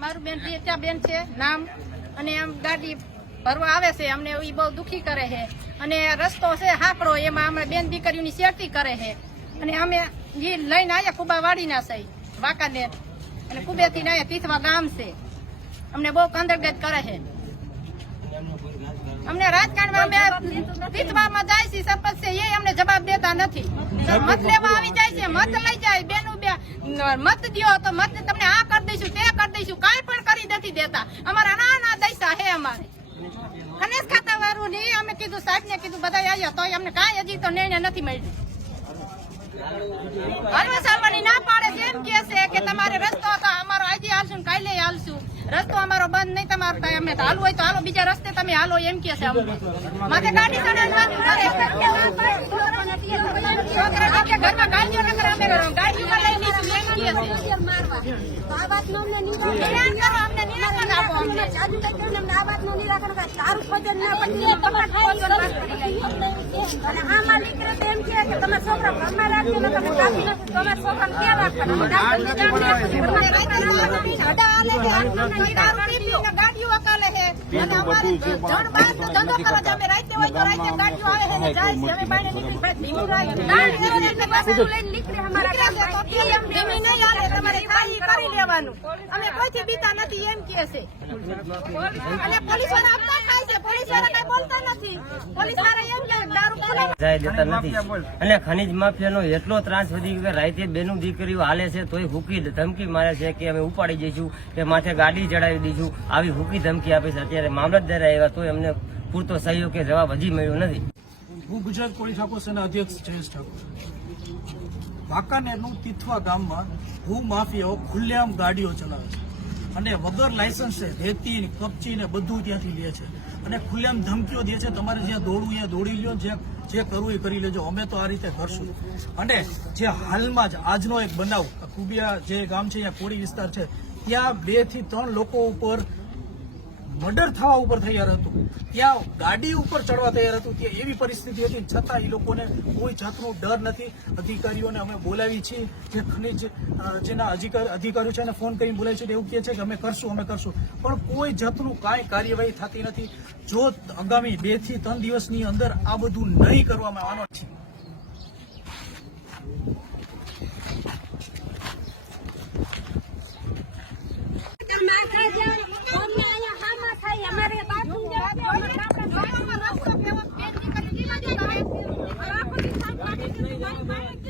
મારું બેન ત્યાં બેન છે, નામ અને આમ ગાડી ભરવા આવે છે, અમને એ બહુ દુખી કરે છે. અને રસ્તો છે હાકડો, એમાં અમે બેન દીકરીઓની શેરતી કરે છે. અને અમે એ લઈને આવ્યા કુબા વાડીના સહી વાંકાનેર. અને કુબેથી ના તીથવા ગામ છે. અમને બહુ કંદરગત કરે છે. અમને રાજકારણમાં અમે તીથવામાં જાય છે, સરપંચ છે, એ અમને જવાબ દેતા નથી. મત લેવા આવી જાય છે, મત લઈ જાય, બેનું બે મત દ્યો તો મત તમને આ તે કાંઈ પણ કરી નથી દેતા. અમારા નાના દૈસા હે અમારે. ખનેજ ખાતા વાળું ને અમે કીધું સાહેબ ને કીધું બધા આવ્યા તો અમને કાંઈ હજી તો નિર્ણય નથી મળ્યું. ના તમારે રસ્તો હતો, અમારો આજે હાલશું ને કાલે હાલશું. રસ્તો અમારો બંધ, નહીં તમારો થાય અમે તો હોય તો હાલો, બીજા રસ્તે તમે હાલો, એમ કે છે ઘરમાં ન ગાડીઓ નીકળે અમારા ગામમાં. તો કે એમ ધીમી નહીં હાલે. તમારે થાય ઈ કરી લેવાનું. અમે કોઈથી બીતા નથી એમ કહે છે. અને પોલીસવાળા આપતા ખાય છે પોલીસવાળા કઈ બોલતા નથી. પોલીસવાળા એમ કે દારૂ જાય દેતા નથી. અને ખનીજ માફિયાનો એટલો ત્રાસ વધી ગયો કે રાતે બેનું દીકરીઓ હાલે છે તોય હુકી ધમકી મારે છે કે અમે ઉપાડી જઈશું કે માથે ગાડી ચડાવી દઈશું. આવી હુકી ધમકી આપે છે. અત્યારે મામલતદાર આવ્યા તોય અમને પૂરતો સહયોગ કે જવાબ હજી મળ્યો નથી. હું ગુજરાત પોલીસ ઠાકોર અધ્યક્ષ જયેશ ઠાકોર. વાંકાનેરનું તિથવા ગામમાં ભૂમાફિયાઓ ખુલ્લેઆમ ગાડીઓ ચલાવે છે. અને વગર લાયસન્સે રેતી ને કપચી ને બધું ત્યાંથી લે છે. અને ખુલ્લેઆમ ધમકીઓ દે છે, તમારે જ્યાં દોડવું ત્યાં દોડી લ્યો જે જે કરવું એ કરી લેજો, અમે તો આ રીતે કરશું. અને જે હાલમાં જ આજનો એક બનાવ કુબિયા જે ગામ છે, અહીંયા કોળી વિસ્તાર છે, ત્યાં બેથી ત્રણ લોકો ઉપર મર્ડર થવા ઉપર તૈયાર હતું. ત્યાં ગાડી ઉપર ચડવા તૈયાર હતું. ત્યાં એવી પરિસ્થિતિ હતી, છતાં એ લોકોને કોઈ જાતનો ડર નથી. અધિકારીઓને અમે બોલાવી છીએ. જે ખનિજ જેના અધિકારીઓ છે એને ફોન કરીને બોલાવી છે એવું કહે છે કે અમે કરશું અમે કરશું. પણ કોઈ જાતનું કાંઈ કાર્યવાહી થતી નથી. જો આગામી બેથી ત્રણ દિવસની અંદર આ બધું નહીં કરવામાં આવવાનું છે.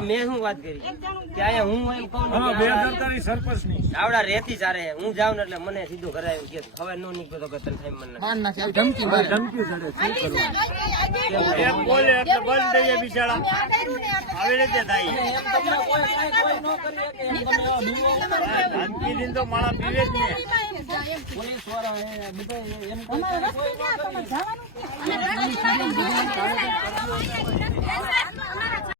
મેં શું વાત કરી? કે અહીંયા હું એમ કહું ને કે આવડા રેતી ચારે હું જાઉં ને એટલે મને સીધું ઘરે કે હવે નો નીકળ્યો તો થાય મને બોલે એટલે બંધ થઈ જાય બિચારા. આવી રીતે થાય. ધમકી દીન તો માણસ પીવે જ ને. અમારે રસ્તે ક્યાં? તમે જવાનું 没事，死了。